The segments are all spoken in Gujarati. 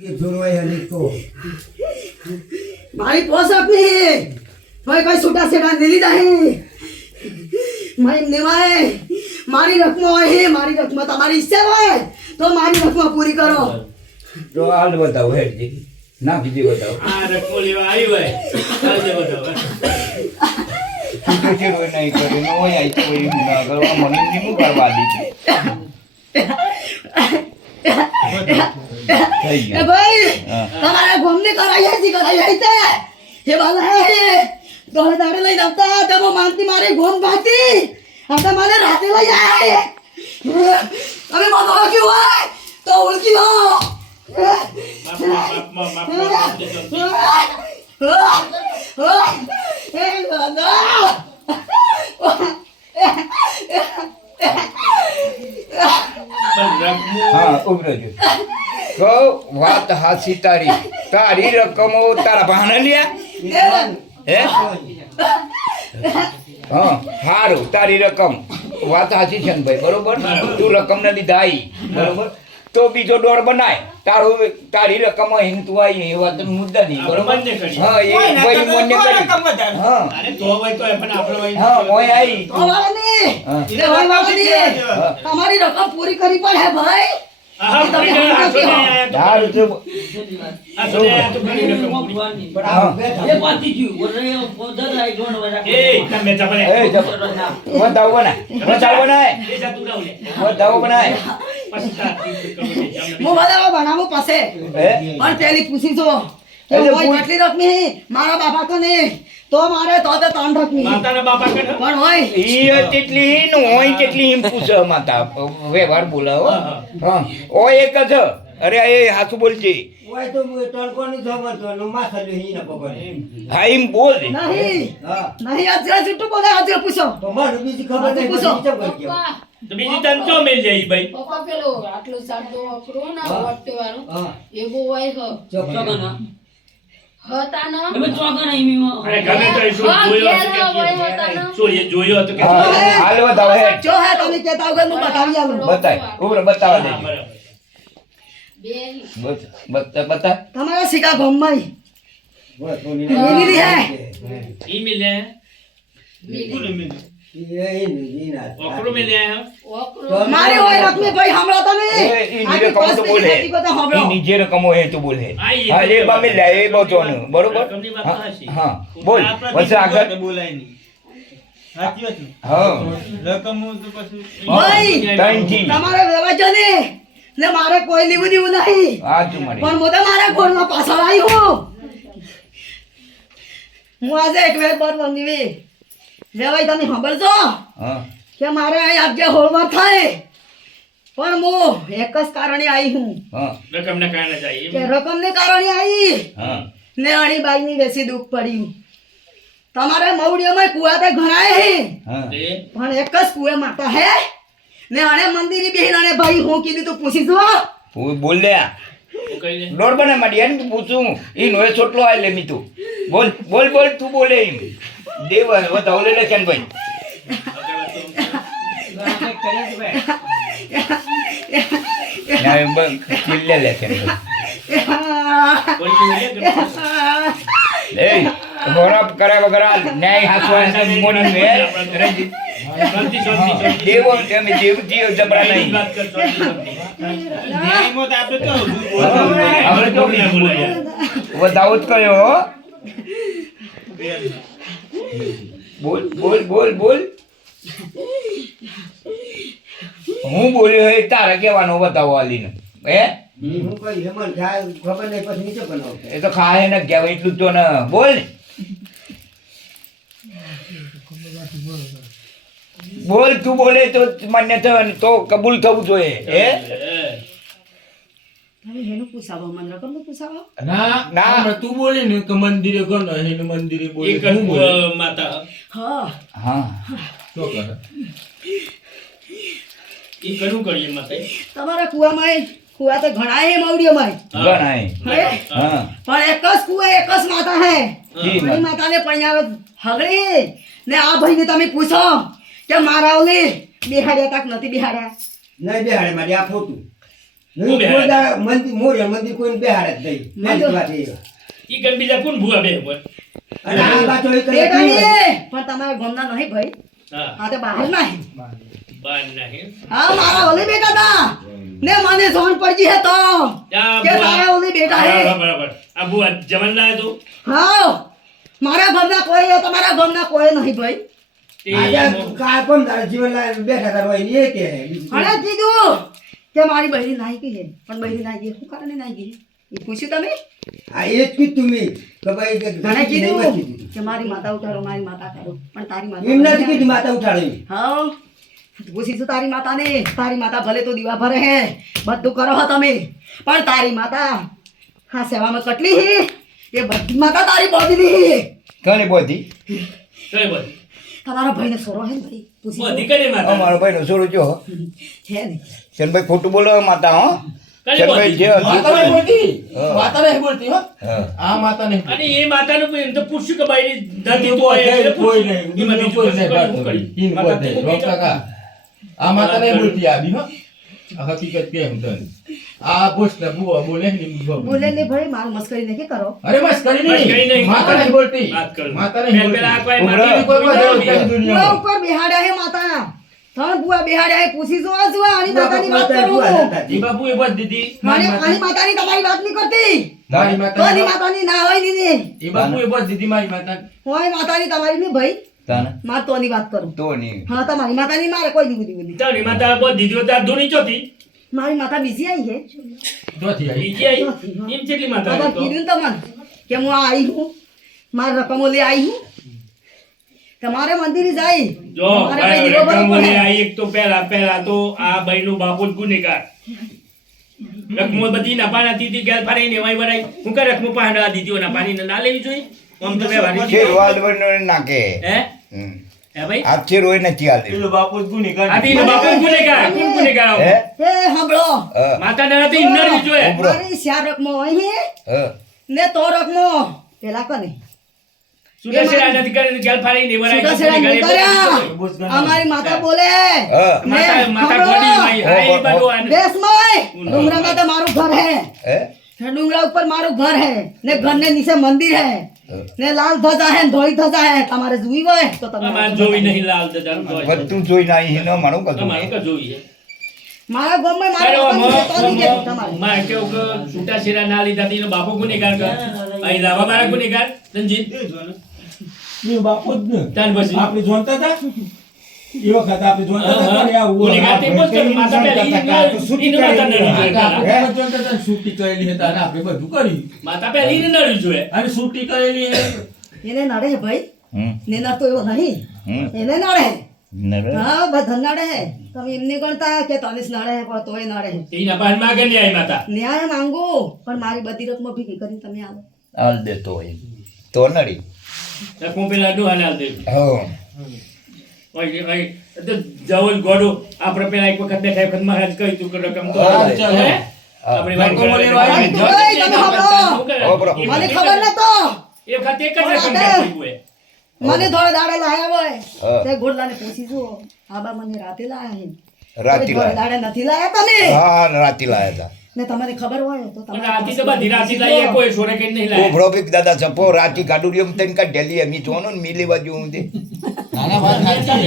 ये जोरवाई हनी को મારી પોસક નહીં કોઈ કોઈ છૂટા છેડા લીધી નહીં મારી નિવાય મારી રકમ હોય મારી રકમ તમારી ઈચ્છા હોય તો મારી રકમ પૂરી કરો જો હાલ બતાવો હેડજી ના બીજી બતાવો આ રકમો લેવા આવી હોય હાલ દે બતાવો છૂટું છેડો નહીં કરે નો હોય આઈ તો એ ના કરવા મને નિમુ કરવા દીધી થઈ એ ગયું ભાઈ હા. તમારે ઘૂમની કરાઈ છે હે બાલા હે દોડે દાડે લઈ આવતા તમો માનતી મારે ઘૂમ ભાતી आता મને રાતે લઈ આય તમે માનો ક્યું હોય તો ઉલકી હો હા ઉભરો જો તો વાત હાસી તારી રકમો તારા બહાને લ્યા હે હા હારું તારી રકમ વાત સાચી છે ને ભાઈ બરોબર તું રકમ ને લીધા આવી બરોબર તો બીજો દોડ બનાય તારી રકમ અહીં તું આવી એ વાત મુદ્દા નહીં બરોબર હા એ ભાઈ મને કરી હા અરે તો ભાઈ તો પણ આપણે હા ઓય આવી તમારી હા. તમારી રકમ પૂરી કરી પડે ભાઈ હારું તો હા બતાવો બનાય બતાવો બનાય હું બધા ભણાવું પાસે હે પણ પેલી પૂછી જો કે એટલે હોય પૂછ. કેટલી રકમી મારા બાપા તો નહીં તો મારે તો તે ત્રણ રકમી માતાના બાપા કણ પણ હોય ઈ કેટલી નો હોય કેટલી એમ પૂછે માતા વ્યવહાર બોલાવો હા ઓય એક જ અરે એ હાથું બોલજે वाई तो टणकोनी खबर तो नुमा सले ही न पकड़े હા એમ બોલ નહીં हां નહીં આજરા જુઠ્ઠું બોલે આજરા પૂછો तो मार बीजी खबर नहीं पूछो। पड़ी चम कर તો બીજી તન ચો મેલ જાય ભાઈ પપ્પા પેલો આટલો સાદો વાપરો ના હા. વટ્ટે વાળો हां એવો હોય હ चौकना હતા ન અરે ગમે તો એ શું હા, જોયો ઘેર હશે હોય કે હતા ને. શું એ જોયો હતો કે હા હાલ બતાવો હે જો હે તમે કહેતા વગર હું બતાવી આલું બતાય ઉભરે બતાવા દે હા, બરાબર બે બતા તમારા સિકા ગમમાં वो कोनी मिली है। ઈ મિલે ये ही नहीं ना ઓકરો મિલે ઓકરો મારી હોય રકમી ભાઈ હમણાં તમે એ નીજે કમ તો બોલે ઈ નીજે રકમો હે તો બોલે હા એ બા મિલ જાય એ બતોનું બરોબર રકમની વાત હા, હાચી. હા બોલ પછી આગળ બોલાય નહીં સાચી વાત ને? હા રકમ તો પછી ભાઈ ત્રણથી તમારે વ્યવજો ને મારે કોઈ લીવું દીવું નહીં આ તું મારી પણ હું તો મારા ઘરમાં પાછળ આવી હું આજે એક વેર પર બંધી વેવાઈ તમે સાંભળજો હા કે મારે અહીં આજે હોળમાં થાય પણ હું એક જ કારણે આવી હું હા રકમના કારણે જાય કે રકમને કારણે આવી હા ને અણીબાઈની બેસી દુઃખ પડ્યું તમારે મવડીઓમાં કુવા તો ઘણાય હે હા પણ એક જ કુએ માતા હે ને અણે મંદિરી બેન અણે ભાઈ હું કીધું તું પૂછી જો બોલ લે દોડ બને માડી એમ પૂછું ઈ નોય છોટલો આય લે મી તું બોલ બોલ બોલ તું બોલે એમ દેવ બતાવ લે કેન ભાઈ ના એમ બન કિલ્લે લે કેન લે હોરાપ કરે વગર ન્યાય હાસવા મોની મે રજી દેવ તમે દેવ જીવ જબરા નહીં ન્યાયમાં તો આપણે તો આપણે તો વધાવત કર્યો હો. બોલ બોલ બોલ બોલ હું બોલ્યો હે તારે કહેવાનો બતાવો આલીને હે હું કોઈ હેમન જાય ખબર નહીં પછી નીચે બનાવતો એ તો ખાય ને કહેવાય એટલું જ તો ને બોલ ને બોલ તું બોલે તો માન્ય થયો તો કબૂલ થવું જોઈએ હે તમે એનું પૂછાવો મને રકમનું પૂછાવો ના ના. ના તું બોલે ને કે મંદિરે ગયો એને મંદિરે બોલે એક હું બોલે માતા હા હા શું કરે ઈ કનું કરીએ માતા તમારા કુવા તો ઘણા હે મવડીઓમાં ગણાય હે હા પણ એક જ કુએ એક જ માતા હે જી મારી માતાને પણ્યા હગડી ને આ ભાઈને તમે પૂછો કે મારા ઓલી બિહાડ્યા તક નથી બિહાડ્યા નહીં બેહાડે મારી આ ખોટું નહીં, કોઈ દાડા મંદિર મોરે મંદિર કોઈને બેહાડે જ નહીં. મારી વાત એ. ઈ કણ બીજા કોણ ભૂવા બે ઉપર? અને આ બાજુ એક બેટા નથી. એ, પણ તમારા ગામના નહીં ભાઈ હા, આ તો બહાર નહીં બાર નાખે. હા મારા ઓલી બેટા તા ને મને જોન પડજી હે તો જા કે ભૂવા. તારા ઓલી બેટા હે બરાબર. આ ભૂવા જમન લાય તું. હા મારા ગામના કોઈ હે, તમારા ગામના કોઈ નહીં ભાઈ તે આજે કાલ પણ તારા જીવન લાય બેઠા તારા હોય ને એ કે અને કીધું કે મારી બહેરી નાઈ ગઈ છે પણ બહેરી નાઈ ગઈ શું કારણે નાઈ ગઈ એ પૂછ્યું તમે આ એ જ કીધું મેં કે ભાઈ કે મને ધરતી નહીં કીધું કીધું. કે મારી માતા ઉઠાડો મારી માતા કરો પણ તારી એમ નથી માતા કીધું માતા ઉઠાડી. હા પૂછીશું તારી માતાને તારી માતા ભલે તો દીવા ભરે હે બધું કરો હો તમે પણ તારી માતા હા સેવામાં કટલી હી એ બધી માતા તારી બોધી દી ઘણી બધી કઈ બોલ? તમારા ભાઈને સોરો હે ને ભાઈ બધી પૂછી કરી માતા. અમારો ભાઈનો છોરો જો છે ને શનભાઈ ખોટું બોલો માતા હો કઈ શનભાઈ જે હતું માતા નહીં બોલતી હા. માતા નહીં બોલતી હો હા. આ માતા નહીં અને એ માતાનું એમ તો પૂછ્યું કે ભાઈ ધરતી તો કોઈ હોય એટલે કોઈ પૂછ્યું. નહીં એમાં કોઈ બીજું નહીં કશું બાત કર્યું. નહીં માતા બોલતે તો રોક કાકા આ માતા નહીં બોલતી આ બી હો આ હકીકત કે હું તને આ પોસ્ટલા બુઆ બોલે ને બુઆ બોલે ને ભાઈ મારું મસ્કરી નહીં કરો અરે બસ કરી બસ કરી નહીં. માતા નહીં બોલતી વાત કરું. માતા નહીં પેલા આ બોલતી કોઈ માટી કોઈ કોઈ કોઈ દેવ નહીં. બુઆ દુનિયા ઉપર બેહાડ્યા હે માતા ત્રણ બુઆ બેહાડ્યા હે પૂછી જો આની માતાની વાત માતા બુઆ કરું હતા. ઈ બાપુ એ બસ દીદી મારી આની માતાની તમારી વાત નહીં કરતી મારી તોની માતા માતાની ના હોય ની એ બાપુ એ બસ દીદી મારી માતા હોય માતાની તમારી નહીં ભાઈ તાને માર તોની વાત કરું તો નહીં હા તમારી માતાની મારે કોઈ દીધી દીધી તારી માતા બોલ દીધી તાર ધૂની ચોથી. મારી માતા બીજી આવી છે જોથી આવી બીજી આવી. એમ કેટલી માતા બાબા આવી તો? કીધું ને તમને કે હું આ આવી હું મારા રકમો લઈ આવી હું તમારે મંદિરે જાય જો તમારે ભાઈ ભાઈ દીવો રકમ ભરવો બોલે પડે. આ એક તો પહેલા તો આ ભાઈનું બાપુ જ ગુનેગાર. રકમો બધી નાપાના દીધી ગેર ફાડીને એવાય વરાય. હું કે રકમો પાંડા દીધી હોય નાપાની ના લેવી જોઈએ? આમ તો વ્યવહારિક છે વાદવણ નાકે હે? હમ. હે ભાઈ? આ છે રોય નથી આલે પેલો બાપુ જ ગુનેગાર આ દીનો બાપુ જ ગુનેગાર. કોણ ગુનેગાર આવો? હે એ સાંભળો હા. માતા ના હતી ઇન્નર જોઈએ. ઉભરો. મારી ચાર રકમો હોય હે હા. ને તો રકમો પેલા કને સુદાસેરા નથી કરીને ગેર ફાડીને વરાય. સુદાસેરા નહીં ગુનેગાર એ બોસ કર્યા અમારી માતા બોલે હા. માતા માતા સાંભળો. ગોડી હોય. આ એ બધું આને. દેશમય ડુંગરામાં તો મારું ઘર હે હે ડુંગરા ઉપર મારું ઘર હે ને ઘરને નીચે મંદિર હે ને લાલ ધજા હે ને ધોળી ધજા હે તમારે જોઈ હોય તો તમે અમારે જોવી નહીં લાલ દજાનું જોઈ. બધું જોઈ નાઈ ન મારું કદું તમારે કે જોવી છે. મારા ગામમાં અરે મારા પોતાનું છે, તારું છે તમારે મારે કેવું કે છૂટાછેડા ના લીધા તેનો બાપો ગુનેગાર કર. અહીં લાવા મારા ગુનેગાર રંજીત એ બાપુ જ ને તાન પછી આપણે જોનતા હતા એ વખત આપણે જોનતા હતા હા, પણ આ ઉભો ગુનેગાર તે બોલ કે માતા પહેલી ઈનું માતા નડવી જોઈએ આપણે પહેલા. જોનતા હતા શૂટી કરેલી હતા અને આપણે બધું કર્યું માતા પહેલી ઈને નડવી જોઈએ. અને શૂટી કરેલી હે એને નડે હે ભાઈ હમ ને નડતો એવો નહીં હમ એને નડે નરે હા બધા નડે હે તમે એમને ગણતા કે તને જ નડે હે પણ તોય નડે હે એના પાન માગે નહીં આવી માતા. ન્યાય માંગુ પણ મારી બધી રકમો ભેગી કરીને તમે આવો હાલ દેતો હોય તો નડી હું પેલા ડોહાને હાલ દઉં. હો અહીં તો જવલ ગોડો આપણે પેલા એક વખત દેખાય વખત મહારાજ કહ્યું તું કે રકમ તો હા, ચાલો. હે? આપણે વાત રકમો કરવા લેવા લાગી. આવી. ઓય, તમે સાંભળો. ઓ, બરો. મને ખબર નતો એ વખત એક જ રકમ દાદા. કાઢી હોય. મને થોડે દાડે લાયા હોય હા. તે ગોડલાને પૂછી જુઓ આબા મને રાતે લાયા હે રાતી થોડે લાયા દાડે નથી લાયા તમે હા રાતી લાયા હતા ને તમને ખબર હોય તો અને તમે આથી તો બધી રાતી લાઈએ કોઈ સોરે કઈ નહીં લાયા. ઉભરો ભીખ દાદા સપો રાતી કાડુરી એમ તને કા ઢેલી એમ જોનો ને મિલી બાજુ હું દે નાના વાત સાચી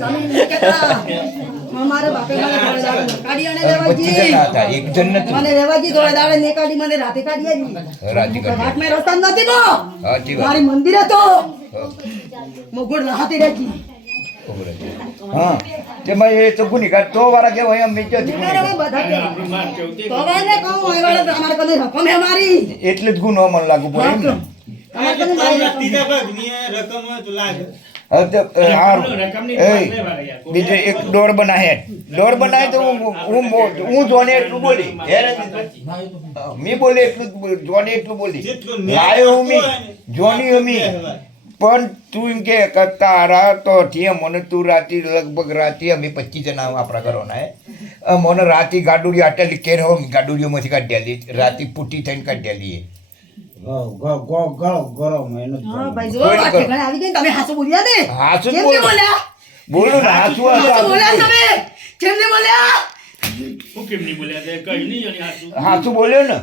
તમે એમ કહેતા, મારા બાપે મને થોડે દાડે કાઢી અને 25 જણા હતા લેવાજી એક જણ નથી મને લેવાજી થોડે દાડે ને કાઢી મને રાતે કાઢી આજી રાતી કાઢી ઘાટમાં રસ્તા નથી બો સાચી વાત મારી મંદિર હતો હા. મોગોડ લહાતી રહેતી ઉભરો. હા તેમાં એ તો ગુનેગાર તો વાળા કેવાય એમ નીચે નિકારે હવે બધા કે આપણું માર કેવું તે તો વાને કહું હોય વાળા તમારે કને રકમ હે મારી એટલે જ ગુનો મન લાગુ પડે એમ ને તમારે કને મારી રકમ. ત્રીજા ભાગની રકમ હોય તો લાગે હવે તો હારું. રકમની એ, વાત લેવા રહ્યા. બીજે એક દોડ બનાય દોડ બનાય તો હું જોને એટલું બોલી મી બોલે એટલું જ જોને એટલું બોલી જેટલું લાયો હું મી હોય ને. જોની અમી પણ તું એમ કે તારા તો ઠીએ મને તું રાતી લગભગ રાતી અમે 25 જણા આપણા ઘરોના હે મને રાતી ગાડુડી આટેલી કેર હો ગાડુડીઓમાંથી કાઢેલી રાતી પૂટી થઈને કાઢેલી હા ભાઈ જો કોઈ આ કરો. ઠેકાણે આવી ગઈ ને તમે હાસુ બોલ્યા ને હાસુ જ કેમ બોલો. નહીં બોલ્યા બોલો ને હાસુ હાસુ બોલ્યા હતા તમે કેમ નહીં બોલ્યા હું કેમ નહીં બોલ્યા તે કઈ નહીં અને હાચું. હાચું બોલ્યો ને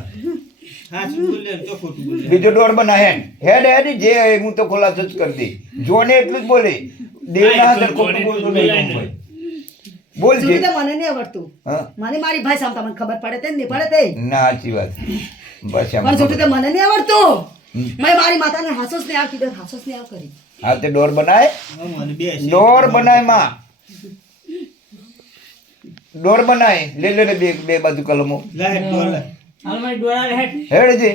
હા શું બોલે તો ખોટું બોલે બીજો ડોર બનાય હેડ હેડ જે હું તો ખુલાસો જ કરી દઈ જોને એટલું જ બોલે દેવના હાથે ખોટું બોલતું નહીં કોઈ. બોલ જોડે જે તો મને નહીં આવડતું હા મને મારી ભાઈ સામે તમને ખબર પડે તે નહીં પડે તે ના સાચી વાત બસ એમ પણ જોડે તો મને નહીં આવડતું મેં મારી માતાને હાસોસ ને આવ કીધું હાસોસ ને આવ કરી હા તે ડોર બનાય હા, મને બે છે. ડોર બનાય માં ડોર બનાય લે લે લે બે બાજુ કલમો લા હેડ ડોર લા. હેડ જે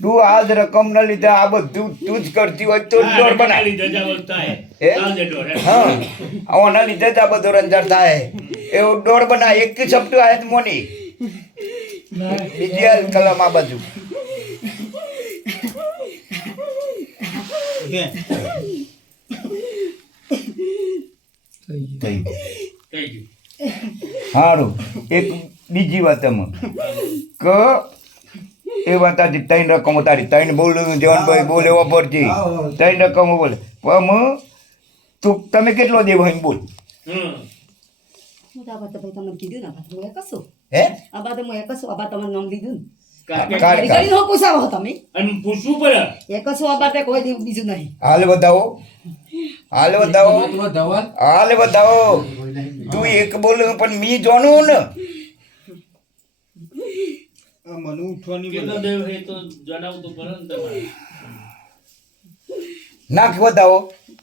તું આજ રકમ ના લીધે આ બધું તું જ કરતી હોય તો હા, ડોર રકમ બનાય ખાલી જજાવલ થાય. એ? ચાલ દે ડોર, હેડ. હા ઓના લીધે જ આ બધો રંજાર થાય એવું ડોર બનાય એક શબ્દ આયત મોની બીજી આ કલમ આ બાજુ બે. થઈ થઈ ગયું. સારું એક બીજી વાત એમાં કે એ વાત આજે ત્રણ રકમો તારી ત્રણ બોલ જવાનભાઈ બોલે વાપરજી ત્રણ રકમો બોલે પણ તું તમે કેટલો દેવો એમ બોલ હમ. હું તો આ વાત તો ભાઈ તમને કીધું ને આ વાત હું એક કશું હે આ વાત હું એક કશું આ વાત તમારું નામ લીધું ને કારણ કે- કાર- ઘડી ઘડી નો પૂછાવો તમે અને પૂછવું પડે. એક કશું આ વાત કોઈ દી બીજું નહીં હાલ બતાવો હાલ બતાવો પેલો ધવલ હાલ બતાવો તું એક બોલ પણ મી જાણું ને આ મને ઉઠવાની કેટલો બોલે. દેવ એ તો જણાવવું તો પડે ને તમારે. નાખ બતાવો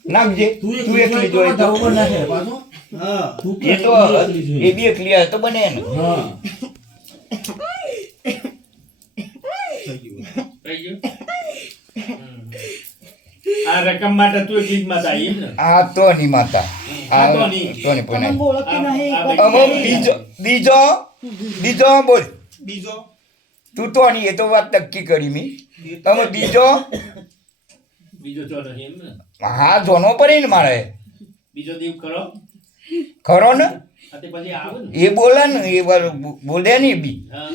નાખજે તું તું એકલી જોઈ તો ધવલ નાખે પાછો હા તું એ તો એ બી એકલી હશે તો બને ને હા થઈ ગયું. થઈ ગયું? હમ. આ રકમ માટે તું એકલી જ માતા આવી એમ ને? આ તો ની માતા આ આ તો ની. તો ની તમને પણ ઓળખતી નહીં આ- અમો બીજો બીજો બીજો બોલ બીજો તું તો ની એ તો વાત નક્કી કરી મી તમે બીજો બીજો તો નહીં એમ ને? હા જોનો પડે ને મારે બીજો દેવ કરો ખરો ને આ તે પછી આવે ને. એ બોલે ને એ બોલે ને બી હા.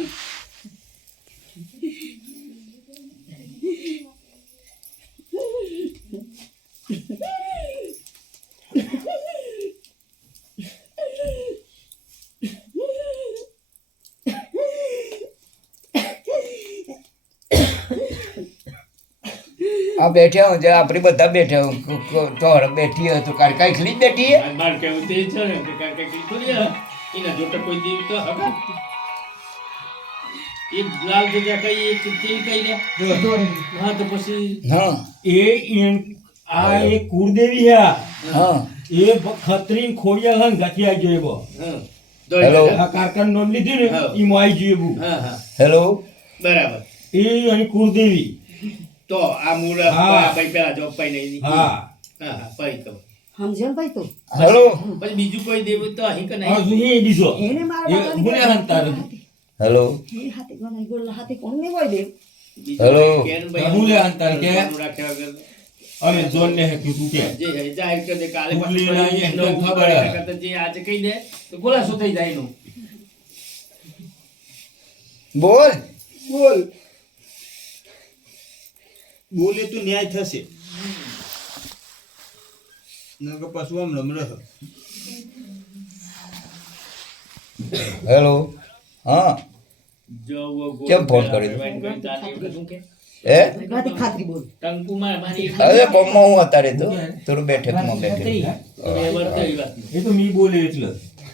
આ બેઠ્યા હોય આપણે બધા બેઠા હોય તો બેઠી હોય તો કાંઈ એકલી જ બેઠી હે માર કેવું તે છે ને કે કાંઈ કંઈક થોડી આવે. એના જોડે કોઈ દેવ તો હગા. એક લાલ જગ્યા કઈ એક તેલ કઈ લે. હા તો પછી હા આ એક કુળદેવી હે હા એ ખત્રીન ખોડિયા હન ગઠિયા જોઈબો હા. હેલો. આ કારકન નોમ લીધી ને હા. ઈ મોઈ જોઈબુ હા હા હેલો બરાબર. એ અને કુળદેવી તો આ મૂળ હા. ભાઈ પેલા જોબ પાઈ નહીં. હા હા હા પાઈ તો સમજ્યો ને ભાઈ તું હેલો પછી બીજું કોઈ દેવ તો અહીં કે આ નહીં. સુહી દીધો એને મારા એ બાપાની ગુને ઘરે હંતાર હેલો એ હાથે ગણાય ગોળના હાથે કોણ ને હોય દેવ બીજું હેલો. કોઈ કેન ભાઈ હું લે અંતર કે? રાખ્યા વગર. અમે જોન ને હે કીધું કે જે હે જાહેર કરી દે કાલે ઉગલી પાછું ના ફરી એ નવું ખબર હે. એના કરતાં જે આજે કહી દે તો ખુલાસો થઈ જાય એનું. બોલ બોલ બોલે તો ન્યાય થશે નકર પાછું આમ રમ રહે. હેલો હા જો વો ગોળ કેમ ફોન કર્યો? વેવાઈને ગઈ તારી એવું કીધું કે હે ગાતી ખાતરી બોલ ટંકુમાં મારી અરે કોમમાં હું અત્યારે તો થોડું બેઠકમાં બેઠે વ્યવહાર થઈ વાત. એ તો મી બોલે એટલે